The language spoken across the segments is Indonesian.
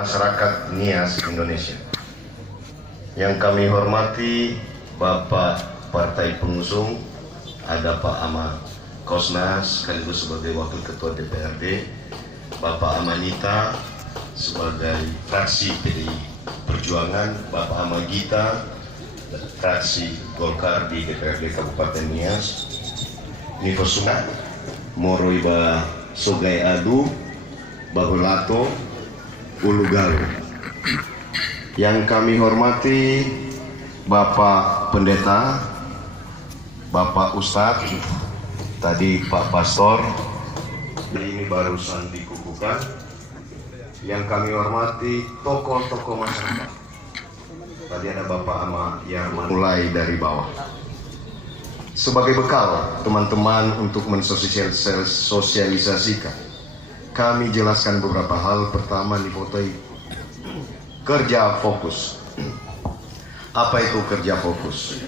masyarakat Nias Indonesia. Yang kami hormati Bapak Partai Pengusung, ada Pak Ahmad Kosnas sekaligus sebagai Wakil Ketua DPRD, Bapak Amanita sebagai fraksi PDI Perjuangan, Bapak Ahmad Gita fraksi Golkar di DPRD Kabupaten Nias, Niko Sunat, Moroiba Sogai Adu, Bahulato, Ulugalu. Yang kami hormati Bapak Pendeta, Bapak Ustadz, tadi Pak Pastor, ini barusan dikukuhkan. Yang kami hormati tokoh-tokoh masyarakat. Tadi ada Bapak Ahmad Yarman, mulai dari bawah. Sebagai bekal teman-teman untuk mensosialisasikan, kami jelaskan beberapa hal. Pertama, dipotoi kerja fokus. Apa itu kerja fokus?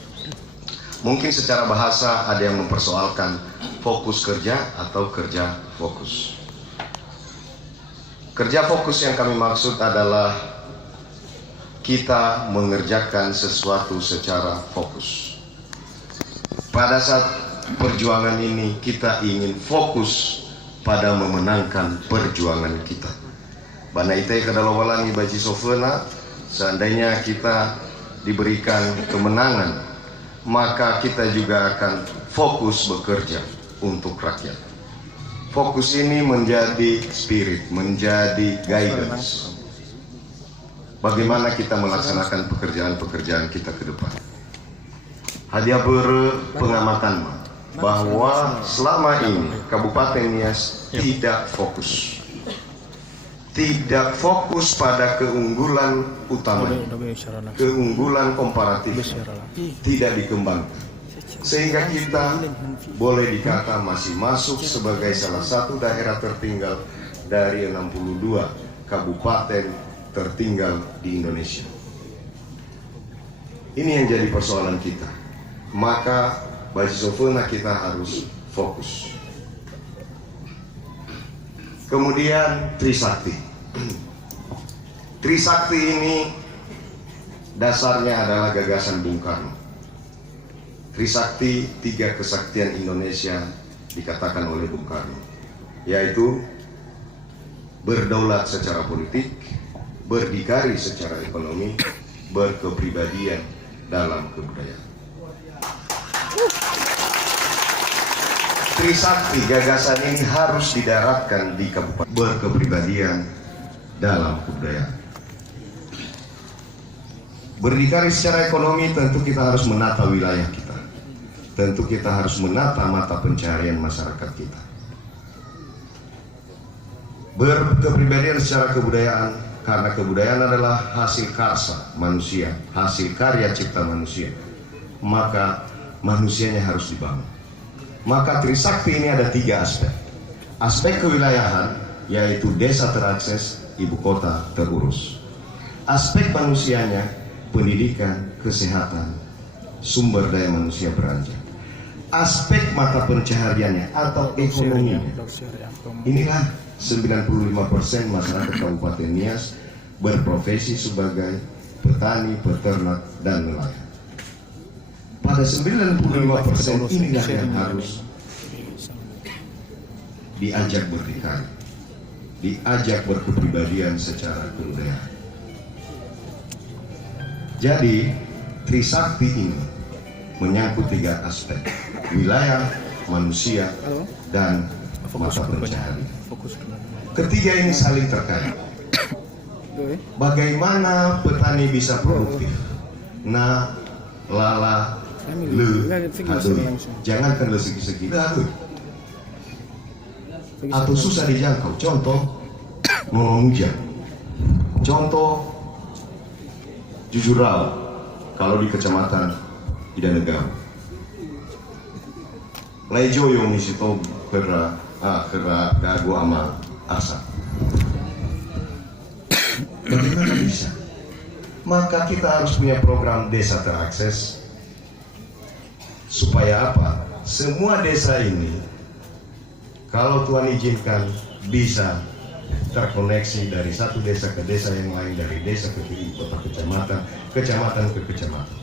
Mungkin secara bahasa ada yang mempersoalkan fokus kerja atau kerja fokus. Kerja fokus yang kami maksud adalah kita mengerjakan sesuatu secara fokus. Pada saat perjuangan ini kita ingin fokus pada memenangkan perjuangan kita. Bana itai kadalawalangi baji sofena, seandainya kita diberikan kemenangan, maka kita juga akan fokus bekerja untuk rakyat. Fokus ini menjadi spirit, menjadi guidance. Bagaimana kita melaksanakan pekerjaan-pekerjaan kita ke depan. Hadiah berpengamatan bahwa selama ini Kabupaten Nias tidak fokus. Tidak fokus pada keunggulan utama, keunggulan komparatif tidak dikembangkan. Sehingga kita boleh dikata masih masuk sebagai salah satu daerah tertinggal dari 62 kabupaten tertinggal di Indonesia. Ini yang jadi persoalan kita. Maka bagi sofuna kita harus fokus. Kemudian Trisakti. Trisakti ini dasarnya adalah gagasan Bung Karno. Trisakti, 3 kesaktian Indonesia dikatakan oleh Bung Karno, yaitu berdaulat secara politik, berdikari secara ekonomi, berkepribadian dalam kebudayaan. Trisakti, gagasan ini harus didaratkan di kabupaten, berkepribadian dalam kebudayaan. Berdikari secara ekonomi, tentu kita harus menata wilayah kita. Tentu kita harus menata mata pencaharian masyarakat kita. Berkepribadian secara kebudayaan, karena kebudayaan adalah hasil karsa manusia, hasil karya cipta manusia, maka manusianya harus dibangun. Maka Trisakti ini ada 3 aspek. Aspek kewilayahan, yaitu desa terakses, ibu kota terurus. Aspek manusianya, pendidikan, kesehatan, sumber daya manusia beranjak. Aspek mata pencahariannya atau ekonominya, inilah 95% masyarakat Kabupaten Nias berprofesi sebagai petani, peternak, dan nelayan. Pada 95% inilah yang harus diajak berdikari, diajak berkepribadian secara kebudayaan. Jadi Trisakti ini menyangkut 3 aspek: wilayah, manusia, dan mata pencaharian. Ketiga ini saling terkait. Bagaimana petani bisa produktif? Nah, lala, le, adui. Jangankan le segi-segi, adui. Atau susah dijangkau. Contoh, Ngomongja. Contoh, Jujurau. Kalau di kecamatan Idanegara. Lejo yang disitu kera gagu ama asa. Bagaimana bisa? Maka kita harus punya program desa terakses. Supaya apa? Semua desa ini, kalau Tuhan izinkan, bisa terkoneksi dari satu desa ke desa yang lain, dari desa ke kota kecamatan, kecamatan ke kecamatan.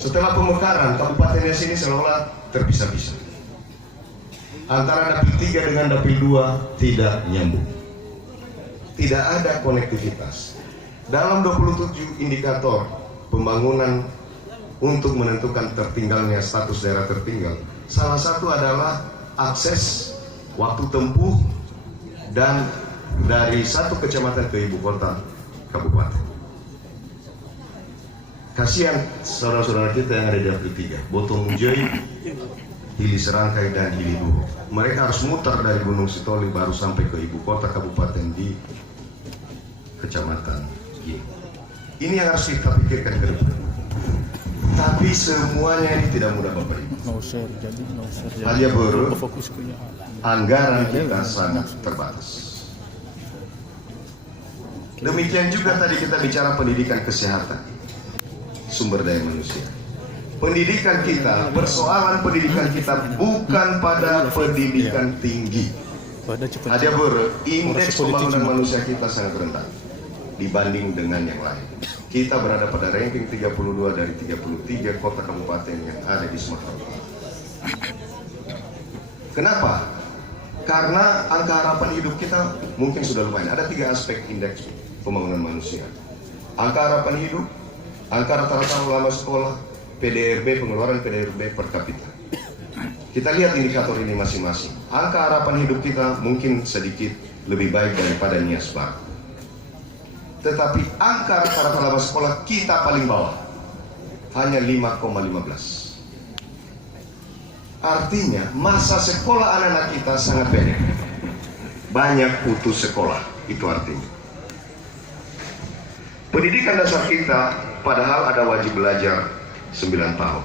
Setelah pemekaran, kabupaten Nias ini seolah terpisah-pisah. Antara dapil 3 dengan dapil 2 tidak nyambung. Tidak ada konektivitas. Dalam 27 indikator pembangunan untuk menentukan tertinggalnya status daerah tertinggal, salah satu adalah akses, waktu tempuh, dan dari satu kecamatan ke ibu kota kabupaten. Kasihan saudara-saudara kita yang ada di dapil 3, Botong Mujai, Hili Serangkai, dan Hili Duru. Mereka harus muter dari Gunung Sitoli baru sampai ke ibu kota kabupaten di kecamatan ini. Ini yang harus kita pikirkan ke depan. Tapi semuanya ini tidak mudah Bapak Ibu. Hanya anggaran kita sangat terbatas. Demikian juga tadi kita bicara pendidikan kesehatan, sumber daya manusia. Pendidikan kita, persoalan pendidikan kita bukan pada pendidikan tinggi. Hanya indeks pembangunan manusia kita sangat rendah dibanding dengan yang lain. Kita berada pada ranking 32 dari 33 kota kabupaten yang ada di Sumatera Utara. Kenapa? Karena angka harapan hidup kita mungkin sudah lumayan. Ada 3 aspek indeks pembangunan manusia. Angka harapan hidup, angka rata-rata ulama sekolah, PDRB, pengeluaran PDRB per kapita. Kita lihat indikator ini masing-masing. Angka harapan hidup kita mungkin sedikit lebih baik daripada Nias Barat. Tetapi angka rata-rata lama sekolah kita paling bawah, hanya 5,15. Artinya masa sekolah anak-anak kita sangat pendek. Banyak putus sekolah, itu artinya. Pendidikan dasar kita padahal ada wajib belajar 9 tahun.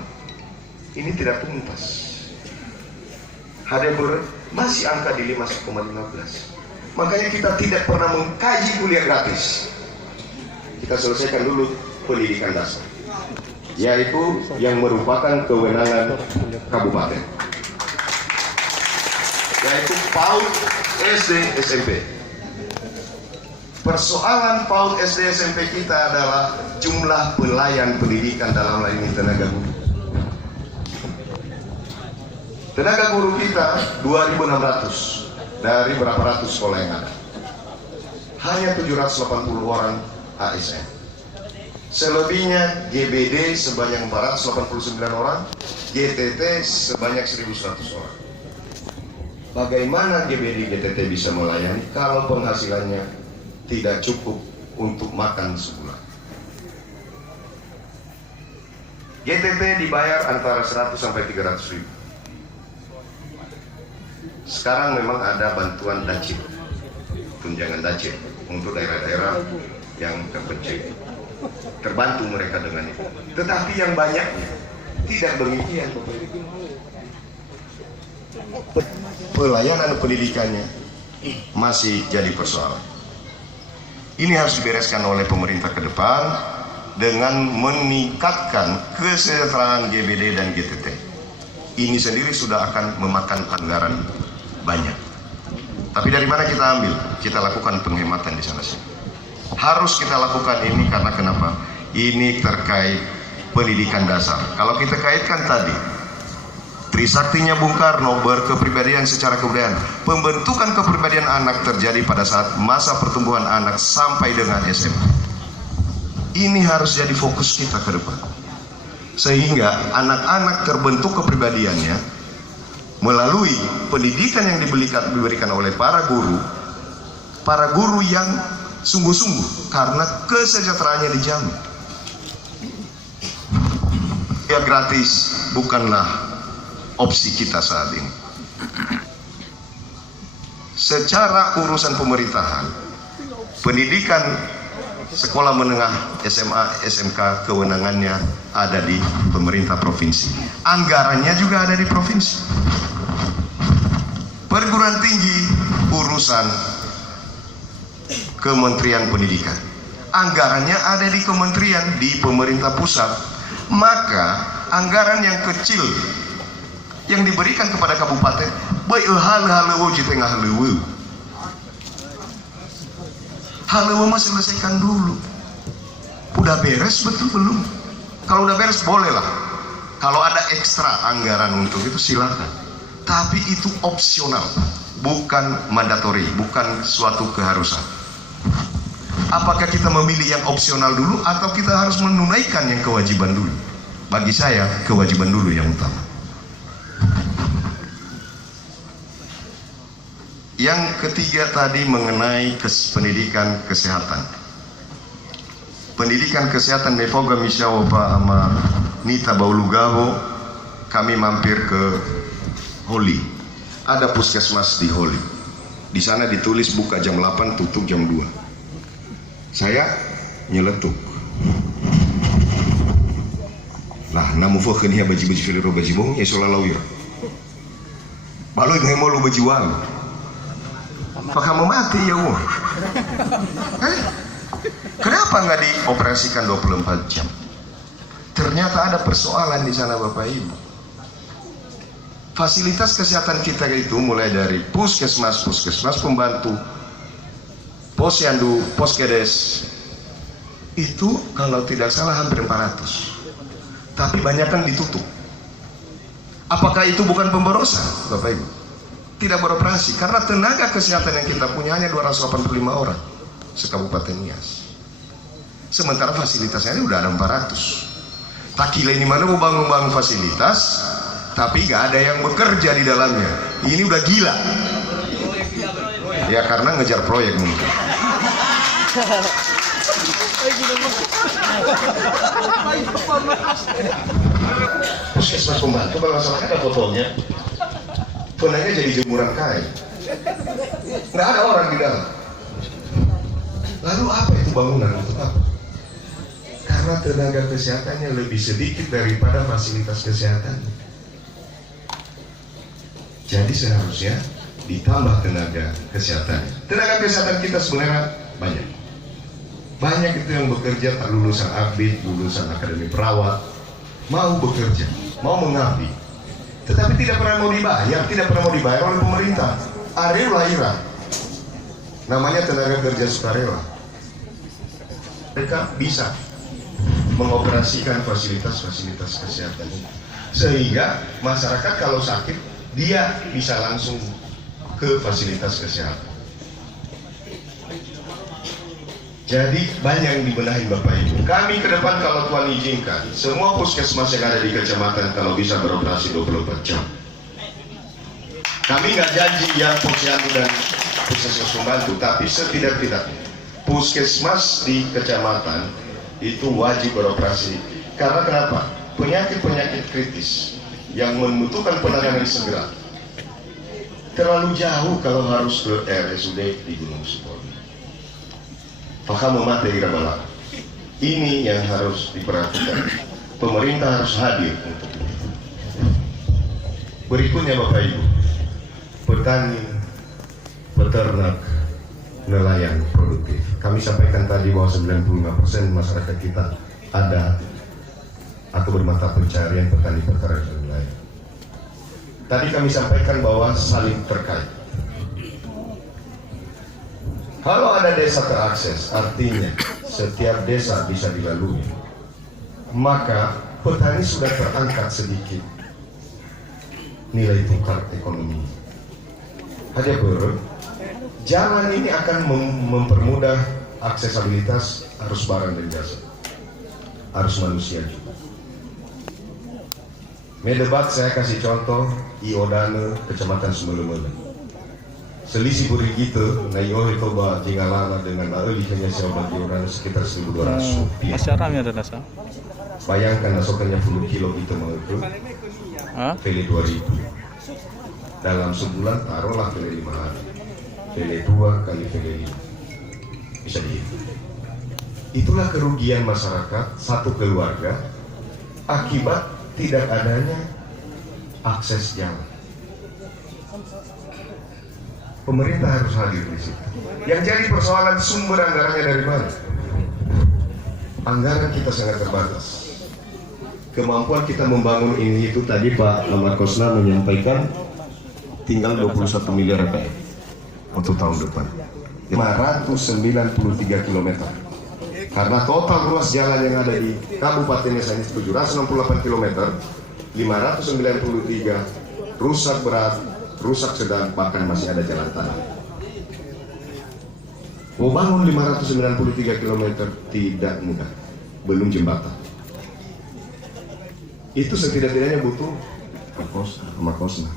Ini tidak tuntas. Masih angka di 5,15. Makanya kita tidak pernah mengkaji kuliah gratis. Kita selesaikan dulu pendidikan dasar, yaitu yang merupakan kewenangan kabupaten, yaitu PAUD, SD, SMP. Persoalan PAUD, SD, SMP kita adalah jumlah pelayan pendidikan, dalam hal ini tenaga guru. Tenaga guru kita 2.600 dari berapa ratus sekolah yang ada. Hanya 780 orang ASN. Selebihnya GBD sebanyak 489 orang, GTT sebanyak 1.100 orang. Bagaimana GBD GTT bisa melayani kalau penghasilannya tidak cukup untuk makan sebulan? GTT dibayar antara 100 sampai 300 ribu. Sekarang memang ada bantuan dacil, tunjangan dacil untuk daerah-daerah yang terpencil, terbantu mereka dengan itu. Tetapi yang banyaknya tidak demikian. Pelayanan pendidikannya masih jadi persoalan. Ini harus dibereskan oleh pemerintah ke depan dengan meningkatkan kesejahteraan GBD dan GTT. Ini sendiri sudah akan memakan anggaran banyak. Tapi dari mana kita ambil? Kita lakukan penghematan di sana-sini. Harus kita lakukan ini karena kenapa? Ini terkait pendidikan dasar. Kalau kita kaitkan tadi, trisaktinya Bung Karno, berkepribadian secara kebudayaan. Pembentukan kepribadian anak terjadi pada saat masa pertumbuhan anak sampai dengan SMA. Ini harus jadi fokus kita ke depan. Sehingga anak-anak terbentuk kepribadiannya melalui pendidikan yang diberikan oleh para guru yang sungguh-sungguh, karena kesejahteraannya dijamin. Ya, gratis bukanlah opsi kita saat ini. Secara urusan pemerintahan, pendidikan sekolah menengah SMA, SMK kewenangannya ada di pemerintah provinsi. Anggarannya juga ada di provinsi. Perguruan tinggi urusan Kementerian Pendidikan. Anggarannya ada di kementerian, di pemerintah pusat. Maka anggaran yang kecil yang diberikan kepada kabupaten, baik hal-hal di tengah lewu. Hal mah selesaikan dulu. Udah beres betul belum? Kalau udah beres bolehlah. Kalau ada ekstra anggaran untuk itu silakan. Tapi itu opsional, bukan mandatori, bukan suatu keharusan. Apakah kita memilih yang opsional dulu atau kita harus menunaikan yang kewajiban dulu? Bagi saya kewajiban dulu yang utama. Yang ketiga tadi mengenai pendidikan kesehatan. Pendidikan kesehatan Nefoga Misyawopa sama Nita Baulugavo, kami mampir ke Holi. Ada puskesmas di Holi. Di sana ditulis buka jam 8, tutup jam 2. Saya nyeletuk. Lah, namu fokan ya baji-baji filero baji mong, ya sola lawir. Baloy ngai mau lu baji wang. Maka mau mati ya wong. Kenapa nggak dioperasikan 24 jam? Ternyata ada persoalan di sana Bapak Ibu. Fasilitas kesehatan kita itu mulai dari puskesmas pembantu, posyandu, poskedes, itu kalau tidak salah hampir 400. Tapi banyak kan ditutup. Apakah itu bukan pemborosan Bapak Ibu? Tidak beroperasi karena tenaga kesehatan yang kita punya hanya 285 orang sekabupaten Nias. Sementara fasilitasnya udah ada 400. Takile ini mana mau bangun fasilitas, tapi nggak ada yang bekerja di dalamnya. Ini udah gila. Ya karena ngejar proyek mungkin. Puskesmas pembantu kalau masalah ada fotonya. Fotonya jadi jemuran kain. Nggak ada orang di dalam. Lalu apa itu bangunan untuk apa? Karena tenaga kesehatannya lebih sedikit daripada fasilitas kesehatan. Jadi seharusnya ditambah tenaga kesehatan. Tenaga kesehatan kita sebenarnya banyak. Banyak itu yang bekerja tak lulusan ABID, lulusan akademi perawat, mau bekerja, mau mengabdi, tetapi tidak pernah mau dibayar oleh pemerintah. Arela, namanya tenaga kerja sukarela. Mereka bisa mengoperasikan fasilitas-fasilitas kesehatan sehingga masyarakat kalau sakit dia bisa langsung ke fasilitas kesehatan. Jadi banyak yang dibenahi Bapak Ibu. Kami ke depan kalau Tuhan izinkan, semua puskesmas yang ada di kecamatan kalau bisa beroperasi 24 jam. Kami nggak janji yang posyandu dan puskesmas pembantu, tapi setidak-tidaknya puskesmas di kecamatan itu wajib beroperasi. Karena kenapa? Penyakit-penyakit kritis yang membutuhkan penanganan segera terlalu jauh kalau harus ke RSUD di Gunung Sitoli. Paham materi Rabala. Ini yang harus diperhatikan. Pemerintah harus hadir untuk itu. Berikutnya Bapak Ibu, petani, peternak, nelayan produktif. Kami sampaikan tadi bahwa 95% masyarakat kita ada atau bermata pencarian petani, peternak, dan nelayan. Tadi kami sampaikan bahwa saling terkait. Kalau ada desa terakses, artinya setiap desa bisa dilalui, maka petani sudah terangkat sedikit nilai tukar ekonomi. Hanya jalan ini akan mempermudah aksesibilitas arus barang dan jasa, arus manusia juga. Medebat saya kasih contoh Iodane, Kecamatan Sumelumele. Selisih beri gitu, na iyo itu bah Jingalana dengan Naeli hanya sewa Iodane sekitar 1.200 rupiah. Masyarakatnya ada nasa. Bayangkan nasokannya 10 kilo gitu mau itu, Vele 2.000. Dalam sebulan taruhlah Vele 5 hari. Vele 2 kali Vele 5 bisa dihitung. Itulah kerugian masyarakat satu keluarga akibat tidak adanya akses jalan. Pemerintah harus hadir di situ. Yang jadi persoalan sumber anggarannya dari mana? Anggaran kita sangat terbatas. Kemampuan kita membangun ini itu tadi Pak Ahmad Kosna menyampaikan tinggal 21 miliar untuk tahun depan. 593 km. Karena total ruas jalan yang ada di Kabupaten Nias ini 768 km, 593 rusak berat, rusak sedang, bahkan masih ada jalan tanah. Mau bangun 593 km tidak mudah, belum jembatan. Itu setidak-tidaknya butuh Makosna.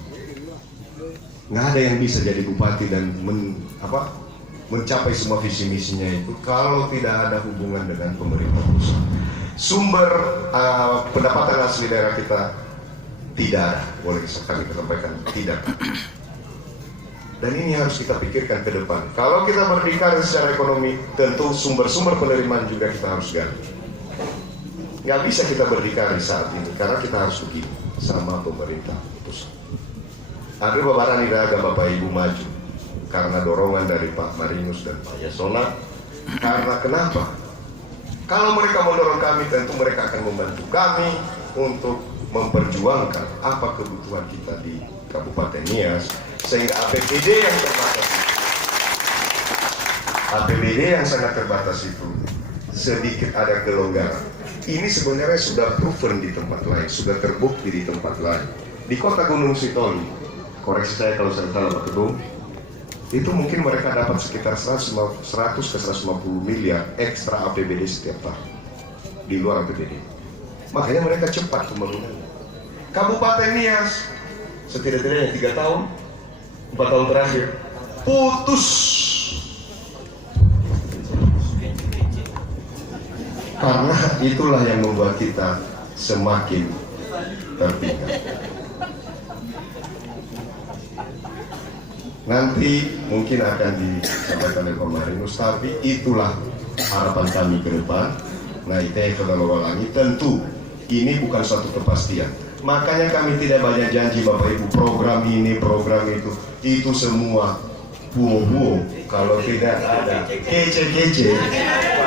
Nggak ada yang bisa jadi bupati dan mencapai semua visi misinya itu kalau tidak ada hubungan dengan pemerintah pusat. Sumber pendapatan asli daerah kita tidak ada, boleh kami sampaikan tidak. Dan ini harus kita pikirkan ke depan. Kalau kita berdikari secara ekonomi, tentu sumber-sumber penerimaan juga kita harus gali. Nggak bisa kita berdikari saat ini karena kita harus begini sama pemerintah pusat. Ada beberapa daga Bapak Ibu maju karena dorongan dari Pak Marinus dan Pak Yasona. Karena kenapa? Kalau mereka mendorong kami, tentu mereka akan membantu kami untuk memperjuangkan apa kebutuhan kita di Kabupaten Nias, sehingga APBD yang sangat terbatas itu sedikit ada kelonggaran. Ini sebenarnya sudah proven di tempat lain, sudah terbukti di tempat lain. Di kota Gunung Sitoli, koreksi saya kalau saya salah Pak Ketum, itu mungkin mereka dapat sekitar 100 ke 150 miliar ekstra APBD setiap tahun di luar APBD. Makanya mereka cepat pembangunannya. Kabupaten Nias setidak-tidaknya 3 tahun, 4 tahun terakhir putus. Karena itulah yang membuat kita semakin tertinggal. Nanti mungkin akan disampaikan oleh Pak Marinus, tapi itulah harapan kami ke depan. Nah, ITE Kota Lowalangi tentu ini bukan suatu kepastian. Makanya kami tidak banyak janji Bapak Ibu, program ini, program itu semua buo-buo kalau tidak ada kece-kece,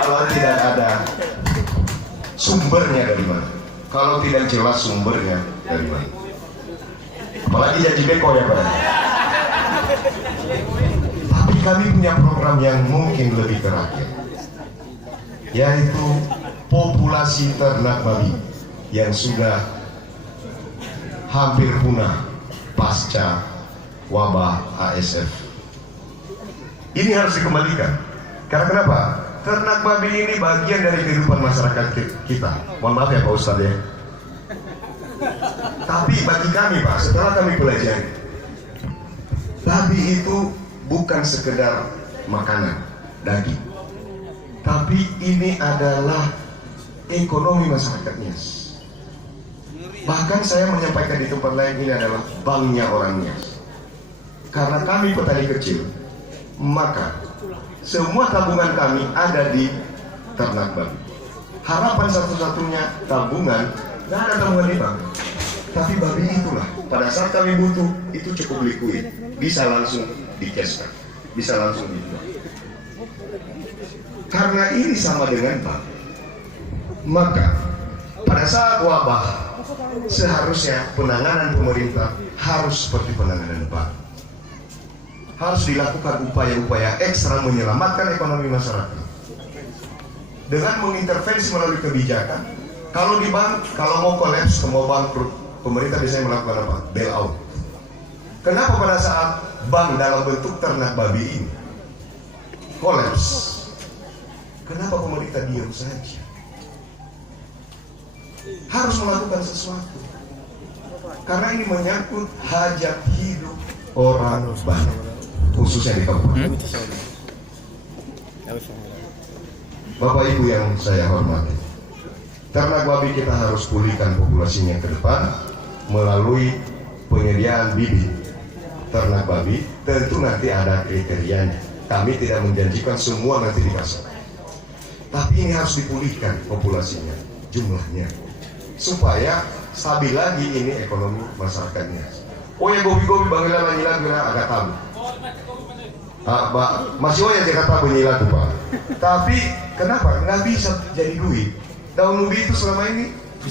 kalau tidak ada sumbernya dari mana, kalau tidak jelas sumbernya dari mana. Apalagi janji beko ya Pak. Tapi kami punya program yang mungkin lebih ke rakyat, yaitu populasi ternak babi yang sudah hampir punah pasca wabah ASF. Ini harus dikembalikan. Karena kenapa? Ternak babi ini bagian dari kehidupan masyarakat kita. Mohon maaf ya Pak Ustadz ya. Tapi bagi kami Pak, setelah kami pelajari, babi itu bukan sekedar makanan, daging. Tapi ini adalah ekonomi masyarakat Nias. Bahkan saya menyampaikan di tempat lain, ini adalah banknya orang Nias. Karena kami petani kecil, maka semua tabungan kami ada di ternak babi. Harapan satu-satunya tabungan, nggak ada tabungan di bank. Tapi babi itulah, pada saat kami butuh, itu cukup liquid, bisa langsung di-cashkan, bisa langsung dijual. Karena ini sama dengan bank, maka pada saat wabah, seharusnya penanganan pemerintah harus seperti penanganan bank. Harus dilakukan upaya-upaya ekstra menyelamatkan ekonomi masyarakat dengan mengintervensi melalui kebijakan. Kalau di bank, kalau mau kolaps, mau bangkrut, pemerintah biasanya melakukan apa? Bailout. Kenapa pada saat bank dalam bentuk ternak babi ini kolaps, kenapa pemerintah diam saja? Harus melakukan sesuatu, karena ini menyangkut hajat hidup orang banyak, khususnya di kabupaten. Bapak Ibu yang saya hormati, ternak babi kita harus pulihkan populasinya ke depan melalui penyediaan bibit ternak babi. Tentu nanti ada kriterianya. Kami tidak menjanjikan semua nanti dikasih, tapi ini harus dipulihkan populasinya, jumlahnya, supaya stabil lagi ini ekonomi masyarakatnya. Oh ya, gobi-gobi bangilan agak tahu. Masih oh ya Jakarta bunyilah tuh Pak. Tapi kenapa nggak bisa jadi duit? Daun ubi itu selama ini